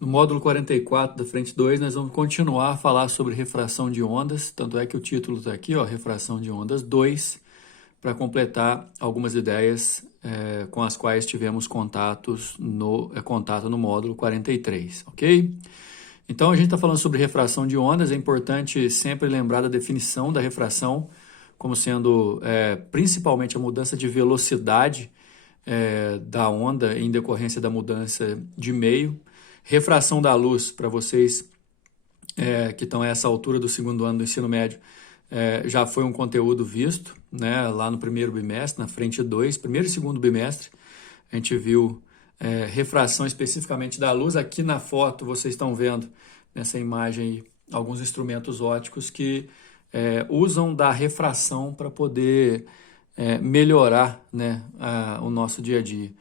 No módulo 44 da frente 2, nós vamos continuar a falar sobre refração de ondas, tanto é que o título está aqui, ó, Refração de Ondas 2, para completar algumas ideias com as quais tivemos contato no módulo 43, ok? Então, a gente está falando sobre refração de ondas, é importante sempre lembrar da definição da refração como sendo principalmente a mudança de velocidade da onda em decorrência da mudança de meio. Refração da luz, para vocês que estão a essa altura do segundo ano do ensino médio, já foi um conteúdo visto, né, lá no primeiro bimestre, na frente 2, primeiro e segundo bimestre, a gente viu refração especificamente da luz. Aqui na foto vocês estão vendo, nessa imagem aí, alguns instrumentos ópticos que usam da refração para poder melhorar, né, o nosso dia a dia.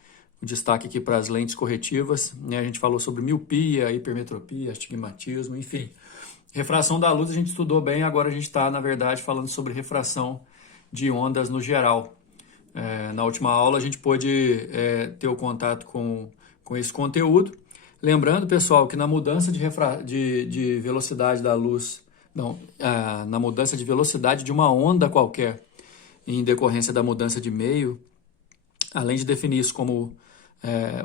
O destaque aqui para as lentes corretivas, né? A gente falou sobre miopia, hipermetropia, astigmatismo, enfim. Refração da luz a gente estudou bem, agora a gente está, na verdade, falando sobre refração de ondas no geral. Na última aula a gente pôde ter o contato com esse conteúdo. Lembrando, pessoal, que na mudança de velocidade da luz, na mudança de velocidade de uma onda qualquer, em decorrência da mudança de meio, além de definir isso como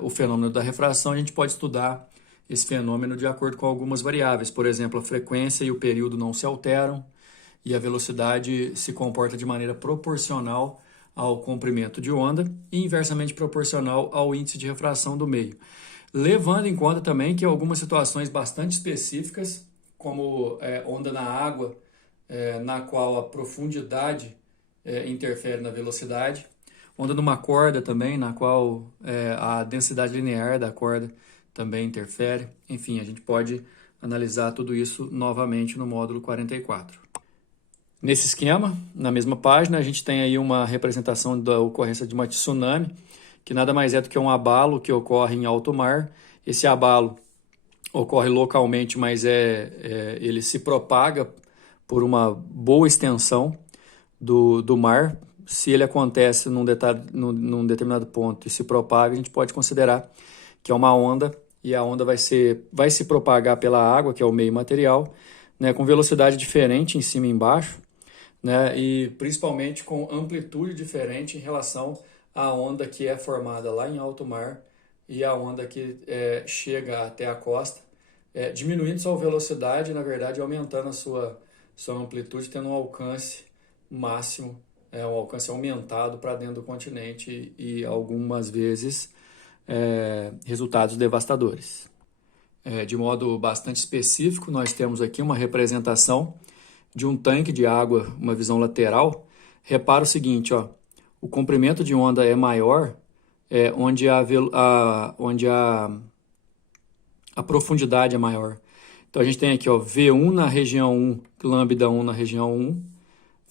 o fenômeno da refração, a gente pode estudar esse fenômeno de acordo com algumas variáveis. Por exemplo, a frequência e o período não se alteram e a velocidade se comporta de maneira proporcional ao comprimento de onda e inversamente proporcional ao índice de refração do meio. Levando em conta também que algumas situações bastante específicas, como onda na água, na qual a profundidade interfere na velocidade, onda numa corda também, na qual a densidade linear da corda também interfere. Enfim, a gente pode analisar tudo isso novamente no módulo 44. Nesse esquema, na mesma página, a gente tem aí uma representação da ocorrência de uma tsunami, que nada mais é do que um abalo que ocorre em alto mar. Esse abalo ocorre localmente, mas ele se propaga por uma boa extensão do mar. Se ele acontece num determinado ponto e se propaga, a gente pode considerar que é uma onda, e a onda vai se propagar pela água, que é o meio material, né, com velocidade diferente em cima e embaixo, né, e principalmente com amplitude diferente em relação à onda que é formada lá em alto mar e a onda que chega até a costa, diminuindo sua velocidade, na verdade aumentando a sua amplitude, tendo um alcance máximo, um alcance aumentado para dentro do continente e algumas vezes resultados devastadores. De modo bastante específico, nós temos aqui uma representação de um tanque de água, uma visão lateral. Repara o seguinte, ó, o comprimento de onda é maior onde a profundidade é maior. Então a gente tem aqui, ó, V1 na região 1, lambda 1 na região 1,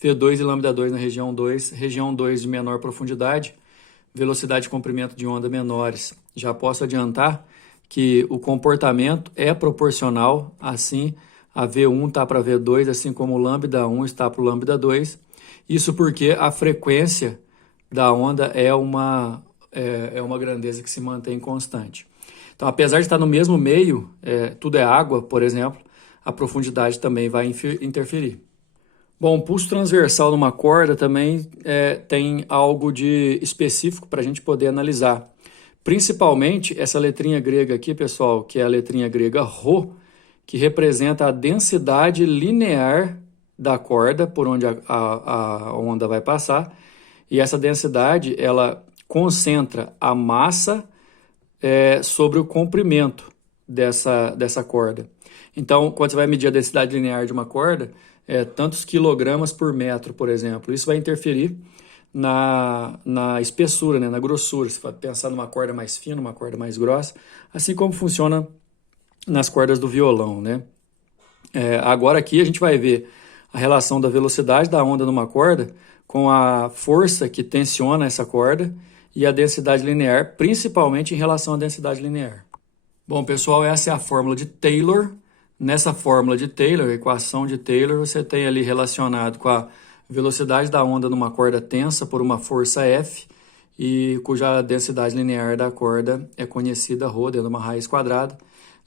V2 e lambda 2 na região 2 de menor profundidade, velocidade e comprimento de onda menores. Já posso adiantar que o comportamento é proporcional, assim a V1 está para V2, assim como o lambda 1 está para o lambda 2. Isso porque a frequência da onda é uma grandeza que se mantém constante. Então, apesar de estar no mesmo meio, tudo é água, por exemplo, a profundidade também vai interferir. Bom, o pulso transversal numa corda também tem algo de específico para a gente poder analisar. Principalmente essa letrinha grega aqui, pessoal, que é a letrinha grega Rho, que representa a densidade linear da corda por onde a onda vai passar. E essa densidade, ela concentra a massa sobre o comprimento dessa corda. Então, quando você vai medir a densidade linear de uma corda, tantos quilogramas por metro, por exemplo. Isso vai interferir na espessura, né, na grossura. Você vai pensar numa corda mais fina, uma corda mais grossa, assim como funciona nas cordas do violão, né? Agora aqui a gente vai ver a relação da velocidade da onda numa corda com a força que tensiona essa corda e a densidade linear, principalmente em relação à densidade linear. Bom, pessoal, essa é a fórmula de Taylor. Nessa fórmula de Taylor, a equação de Taylor, você tem ali relacionado com a velocidade da onda numa corda tensa por uma força F, e cuja densidade linear da corda é conhecida, Rho, dentro de uma raiz quadrada.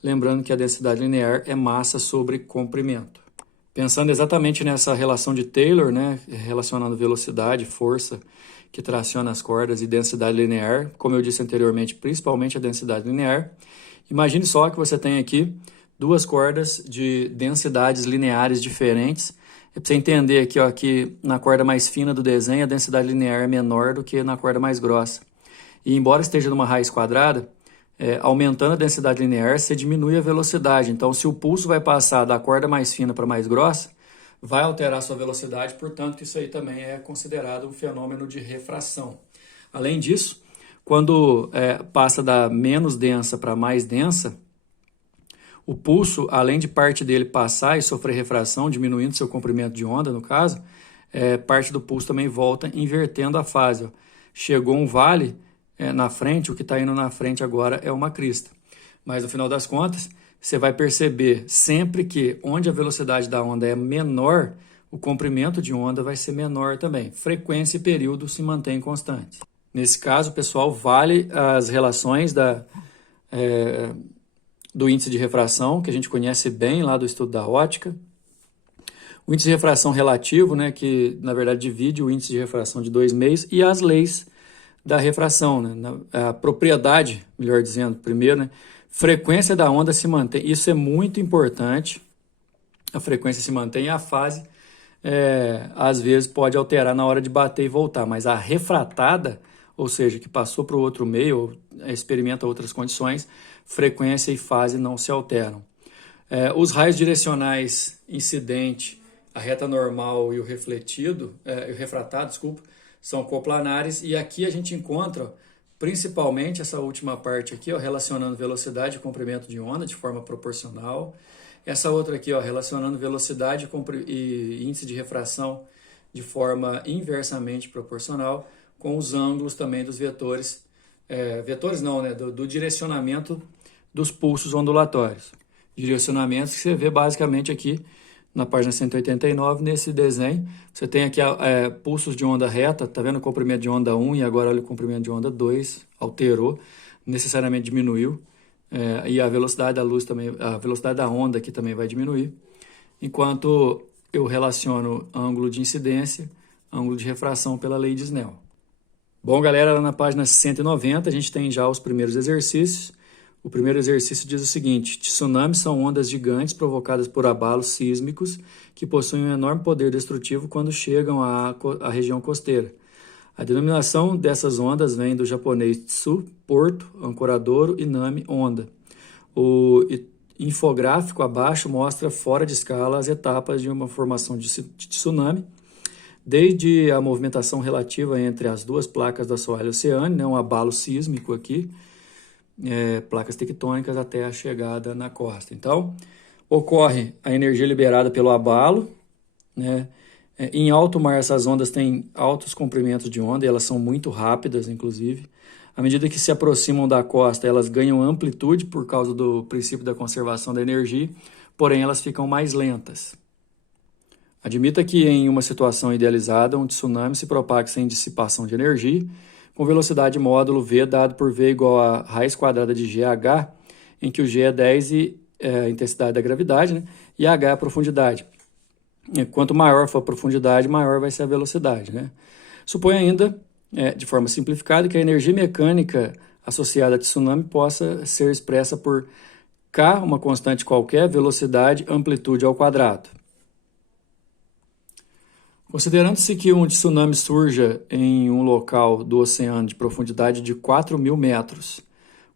lembrando que a densidade linear é massa sobre comprimento. Pensando exatamente nessa relação de Taylor, né, relacionando velocidade, força que traciona as cordas e densidade linear, como eu disse anteriormente, principalmente a densidade linear, imagine só que você tem aqui duas cordas de densidades lineares diferentes. É para você entender aqui, ó, que na corda mais fina do desenho a densidade linear é menor do que na corda mais grossa. E embora esteja numa raiz quadrada, aumentando a densidade linear, você diminui a velocidade. Então, se o pulso vai passar da corda mais fina para mais grossa, vai alterar a sua velocidade, portanto, isso aí também é considerado um fenômeno de refração. Além disso, quando passa da menos densa para mais densa, o pulso, além de parte dele passar e sofrer refração, diminuindo seu comprimento de onda, no caso, parte do pulso também volta invertendo a fase. Ó. Chegou um vale na frente, o que está indo na frente agora é uma crista. Mas, no final das contas, você vai perceber sempre que onde a velocidade da onda é menor, o comprimento de onda vai ser menor também. Frequência e período se mantêm constantes. Nesse caso, pessoal, vale as relações do índice de refração, que a gente conhece bem lá do estudo da ótica. O índice de refração relativo, né, que na verdade divide o índice de refração de 2 meios, e as leis da refração, né, a propriedade, melhor dizendo, primeiro, né, frequência da onda se mantém. Isso é muito importante. A frequência se mantém e a fase, às vezes, pode alterar na hora de bater e voltar, mas a refratada, ou seja, que passou para o outro meio, ou experimenta outras condições, frequência e fase não se alteram. Os raios direcionais incidente, a reta normal e o refletido, o refratado, desculpa, são coplanares, e aqui a gente encontra principalmente essa última parte aqui, ó, relacionando velocidade e comprimento de onda de forma proporcional. Essa outra aqui, ó, relacionando velocidade e índice de refração de forma inversamente proporcional, com os ângulos também dos vetores, vetores não, né, do direcionamento dos pulsos ondulatórios. Direcionamentos que você vê basicamente aqui na página 189, nesse desenho. Você tem aqui pulsos de onda reta, tá vendo o comprimento de onda 1 e agora olha o comprimento de onda 2, alterou, necessariamente diminuiu. E a velocidade da luz também, a velocidade da onda aqui também vai diminuir. Enquanto eu relaciono ângulo de incidência, ângulo de refração pela lei de Snell. Bom, galera, lá na página 190 a gente tem já os primeiros exercícios. O primeiro exercício diz o seguinte: tsunamis são ondas gigantes provocadas por abalos sísmicos que possuem um enorme poder destrutivo quando chegam à região costeira. A denominação dessas ondas vem do japonês tsu, porto, ancoradouro, e nami, onda. O infográfico abaixo mostra fora de escala as etapas de uma formação de tsunami, desde a movimentação relativa entre as duas placas do assoalho oceânico, né, um abalo sísmico aqui, placas tectônicas até a chegada na costa. Então, ocorre a energia liberada pelo abalo, né? Em alto mar, essas ondas têm altos comprimentos de onda e elas são muito rápidas, inclusive. À medida que se aproximam da costa, elas ganham amplitude por causa do princípio da conservação da energia, porém elas ficam mais lentas. Admita que em uma situação idealizada, um tsunami se propague sem dissipação de energia, com velocidade módulo V dado por V igual a raiz quadrada de GH, em que o G é 10 e a intensidade da gravidade, né? E H é a profundidade. Quanto maior for a profundidade, maior vai ser a velocidade, né? Supõe ainda, de forma simplificada, que a energia mecânica associada a tsunami possa ser expressa por K, uma constante qualquer, velocidade, amplitude ao quadrado. Considerando-se que um tsunami surja em um local do oceano de profundidade de 4.000 metros,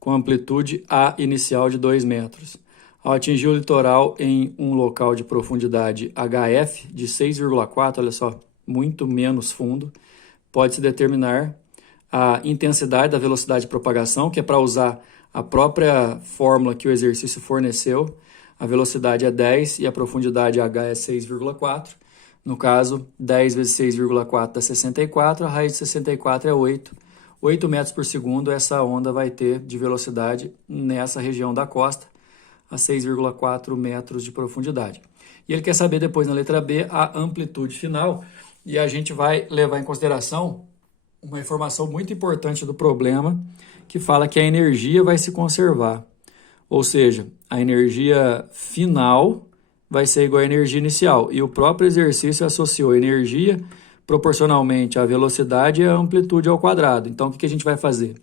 com amplitude A inicial de 2 metros, ao atingir o litoral em um local de profundidade HF de 6,4, olha só, muito menos fundo, pode-se determinar a intensidade da velocidade de propagação, que é para usar a própria fórmula que o exercício forneceu. A velocidade é 10 e a profundidade H é 6,4. No caso, 10 vezes 6,4 dá 64, a raiz de 64 é 8. 8 metros por segundo essa onda vai ter de velocidade nessa região da costa, a 6,4 metros de profundidade. E ele quer saber depois na letra B a amplitude final, e a gente vai levar em consideração uma informação muito importante do problema, que fala que a energia vai se conservar. Ou seja, a energia final vai ser igual à energia inicial. E o próprio exercício associou a energia proporcionalmente à velocidade e à amplitude ao quadrado. Então, o que a gente vai fazer?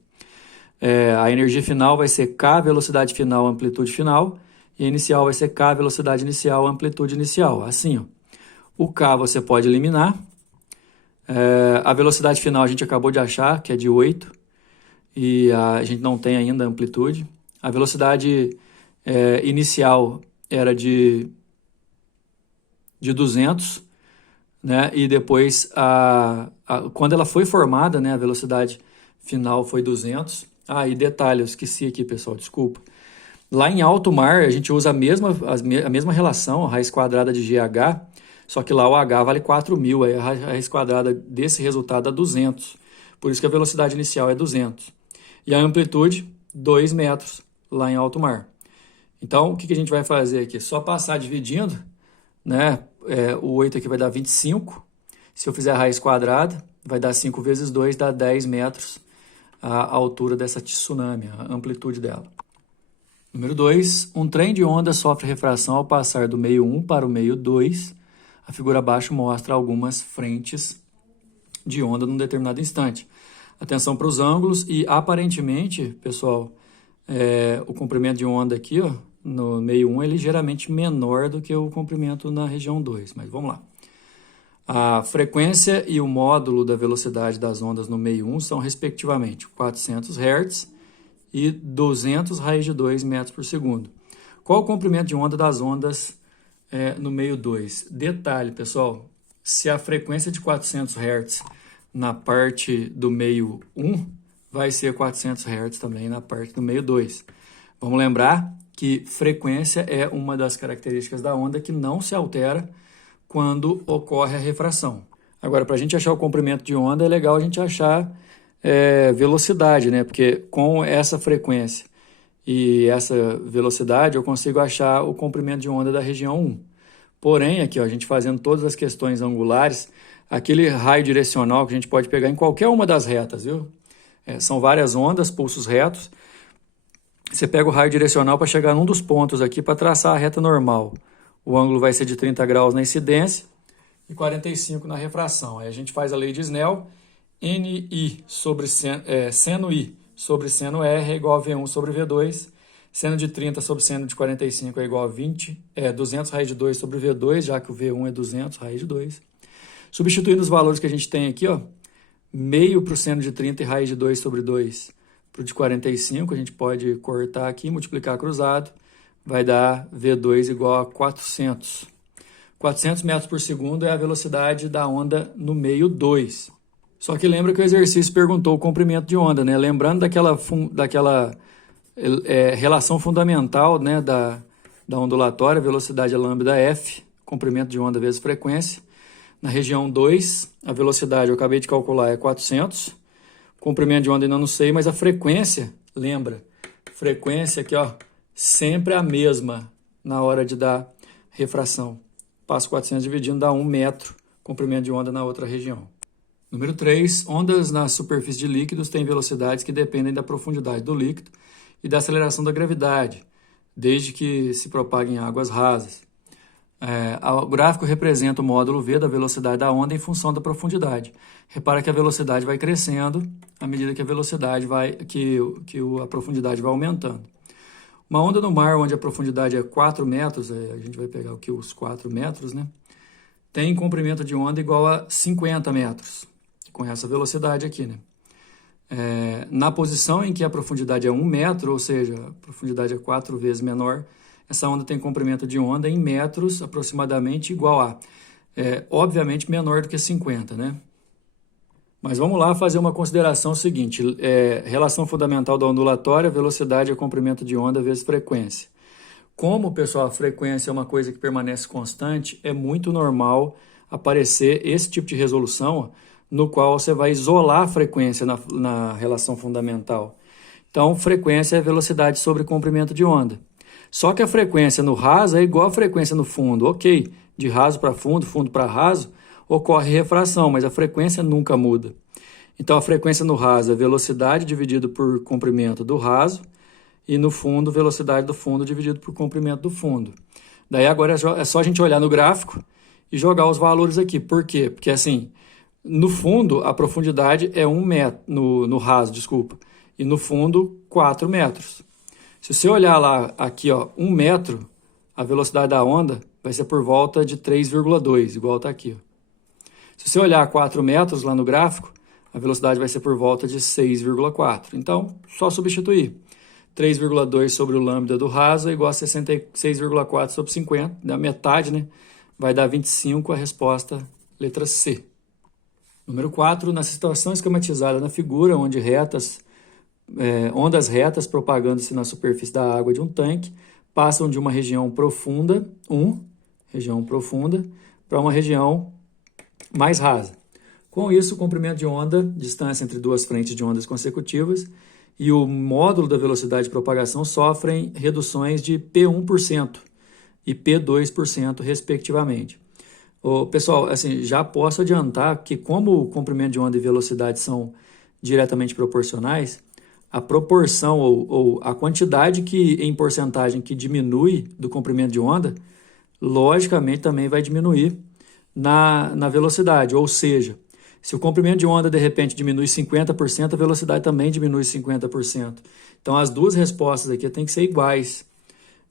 A energia final vai ser K, velocidade final, amplitude final, e a inicial vai ser K, velocidade inicial, amplitude inicial. Assim, ó. O K você pode eliminar. A velocidade final a gente acabou de achar, que é de 8, e a gente não tem ainda a amplitude. A velocidade inicial era de 200, né? E depois, quando ela foi formada, né, a velocidade final foi 200. E detalhe, eu esqueci aqui, pessoal, desculpa. Lá em alto mar, a gente usa a mesma relação, a raiz quadrada de GH, só que lá o H vale 4.000, aí a raiz quadrada desse resultado é 200. Por isso que a velocidade inicial é 200. E a amplitude, 2 metros, lá em alto mar. Então, o que a gente vai fazer aqui? Só passar dividindo, né? O 8 aqui vai dar 25. Se eu fizer a raiz quadrada, vai dar 5 vezes 2, dá 10 metros a altura dessa tsunami, a amplitude dela. Número 2, um trem de onda sofre refração ao passar do meio 1 para o meio 2. A figura abaixo mostra algumas frentes de onda num determinado instante. Atenção para os ângulos e, aparentemente, pessoal, o comprimento de onda aqui, ó, no meio 1 é ligeiramente menor do que o comprimento na região 2, mas vamos lá. A frequência e o módulo da velocidade das ondas no meio 1 são, respectivamente, 400 Hz e 200 raiz de 2 metros por segundo. Qual o comprimento de onda das ondas no meio 2? Detalhe, pessoal, se a frequência de 400 Hz na parte do meio 1, vai ser 400 Hz também na parte do meio 2. Vamos lembrar que frequência é uma das características da onda que não se altera quando ocorre a refração. Agora, para a gente achar o comprimento de onda, é legal a gente achar velocidade, né? Porque com essa frequência e essa velocidade, eu consigo achar o comprimento de onda da região 1. Porém, aqui, ó, a gente fazendo todas as questões angulares, aquele raio direcional que a gente pode pegar em qualquer uma das retas, viu? São várias ondas, pulsos retos. Você pega o raio direcional para chegar num dos pontos aqui para traçar a reta normal. O ângulo vai ser de 30 graus na incidência e 45 na refração. Aí a gente faz a lei de Snell, NI sobre seno I sobre seno R é igual a V1 sobre V2. Seno de 30 sobre seno de 45 é igual a 200 raiz de 2 sobre V2, já que o V1 é 200 raiz de 2. Substituindo os valores que a gente tem aqui, ó, meio para o seno de 30 e raiz de 2 sobre 2 para o de 45, a gente pode cortar aqui, multiplicar cruzado, vai dar V2 igual a 400. 400 metros por segundo é a velocidade da onda no meio 2. Só que lembra que o exercício perguntou o comprimento de onda, né? Lembrando daquela relação fundamental, né, da ondulatória, velocidade é lambda f, comprimento de onda vezes frequência. Na região 2, a velocidade eu acabei de calcular é 400. Comprimento de onda ainda não sei, mas a frequência, lembra? Frequência aqui, ó, sempre a mesma na hora de dar refração. Passo 400 dividindo, dá 1 metro, comprimento de onda na outra região. Número 3, ondas na superfície de líquidos têm velocidades que dependem da profundidade do líquido e da aceleração da gravidade, desde que se propaguem em águas rasas. O gráfico representa o módulo V da velocidade da onda em função da profundidade. Repara que a velocidade vai crescendo à medida que a velocidade a profundidade vai aumentando. Uma onda no mar onde a profundidade é 4 metros, a gente vai pegar aqui os 4 metros, né? Tem comprimento de onda igual a 50 metros, com essa velocidade aqui, né? Na posição em que a profundidade é 1 metro, ou seja, a profundidade é 4 vezes menor, essa onda tem comprimento de onda em metros aproximadamente igual a, obviamente, menor do que 50, né? Mas vamos lá fazer uma consideração seguinte, relação fundamental da ondulatória, velocidade é comprimento de onda vezes frequência. Como, pessoal, a frequência é uma coisa que permanece constante, é muito normal aparecer esse tipo de resolução no qual você vai isolar a frequência na relação fundamental. Então, frequência é velocidade sobre comprimento de onda. Só que a frequência no raso é igual à frequência no fundo. Ok, de raso para fundo, fundo para raso, ocorre refração, mas a frequência nunca muda. Então, a frequência no raso é velocidade dividido por comprimento do raso, e no fundo, velocidade do fundo dividido por comprimento do fundo. Daí agora é só a gente olhar no gráfico e jogar os valores aqui. Por quê? Porque assim, no fundo a profundidade é 1 metro, no raso, desculpa, e no fundo 4 metros. Se você olhar lá aqui, ó, 1 metro, a velocidade da onda vai ser por volta de 3,2, igual está aqui. Ó. Se você olhar 4 metros lá no gráfico, a velocidade vai ser por volta de 6,4. Então, só substituir. 3,2 sobre o lambda do raso é igual a 66,4 sobre 50, da metade, né? Vai dar 25, a resposta, letra C. Número 4, na situação esquematizada na figura, onde ondas retas propagando-se na superfície da água de um tanque passam de uma região profunda, região profunda, para uma região mais rasa. Com isso, o comprimento de onda, distância entre duas frentes de ondas consecutivas, e o módulo da velocidade de propagação sofrem reduções de P1% e P2%, respectivamente. Pessoal, assim, já posso adiantar que como o comprimento de onda e velocidade são diretamente proporcionais, a proporção ou a quantidade em porcentagem que diminui do comprimento de onda, logicamente também vai diminuir na velocidade, ou seja, se o comprimento de onda de repente diminui 50%, a velocidade também diminui 50%. Então as duas respostas aqui têm que ser iguais,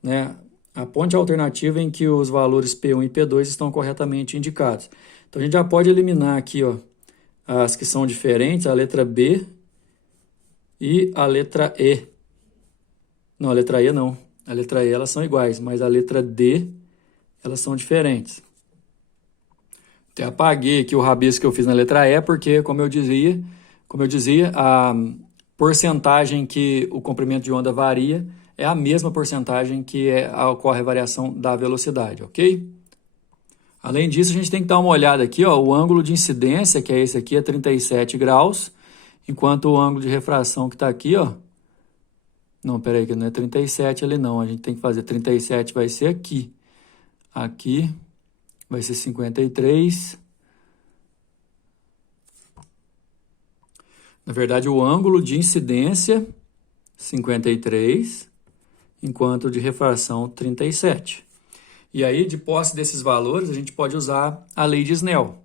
né? A ponte alternativa em que os valores P1 e P2 estão corretamente indicados. Então a gente já pode eliminar aqui, ó, as que são diferentes, a letra B e a letra E. Não, a letra E não. A letra E elas são iguais, mas a letra D elas são diferentes. Até apaguei aqui o rabisco que eu fiz na letra E, porque, como eu dizia, a porcentagem que o comprimento de onda varia é a mesma porcentagem que ocorre a variação da velocidade, ok? Além disso, a gente tem que dar uma olhada aqui, ó, o ângulo de incidência, que é esse aqui, é 37 graus, enquanto o ângulo de refração que está aqui, ó, não, peraí, que não é 37 ali não, a gente tem que fazer 37 vai ser aqui, aqui vai ser 53. Na verdade, o ângulo de incidência, 53, enquanto de refração, 37. E aí, de posse desses valores, a gente pode usar a lei de Snell.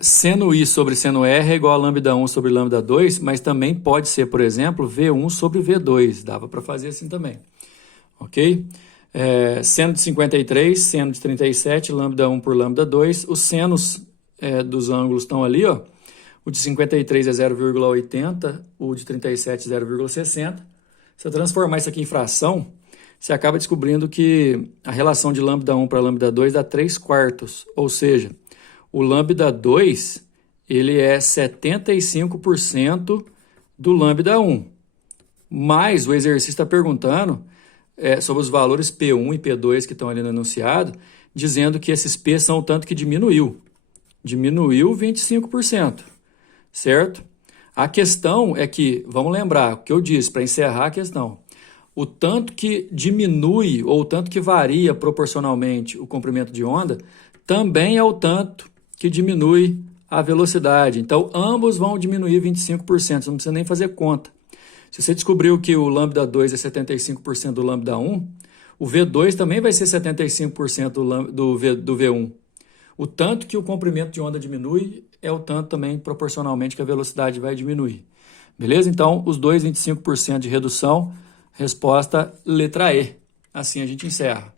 Seno I sobre seno R é igual a lambda 1 sobre lambda 2, mas também pode ser, por exemplo, V1 sobre V2. Dava para fazer assim também. Ok? Seno de 53, seno de 37, lambda 1 por lambda 2. Os senos dos ângulos estão ali, ó. O de 53 é 0,80, o de 37 é 0,60. Se eu transformar isso aqui em fração, você acaba descobrindo que a relação de lambda 1 para lambda 2 dá 3/4, ou seja, o lambda 2 ele é 75% do lambda 1. Mas o exercício está perguntando sobre os valores P1 e P2 que estão ali no enunciado, dizendo que esses P são o tanto que diminuiu. Diminuiu 25%, certo? A questão é que, vamos lembrar o que eu disse para encerrar a questão, o tanto que diminui ou o tanto que varia proporcionalmente o comprimento de onda também é o tanto que diminui a velocidade. Então, ambos vão diminuir 25%, você não precisa nem fazer conta. Se você descobriu que o lambda 2 é 75% do lambda 1, o V2 também vai ser 75% do V1. O tanto que o comprimento de onda diminui é o tanto também proporcionalmente que a velocidade vai diminuir. Beleza? Então, os dois 25% de redução, resposta letra E. Assim a gente encerra.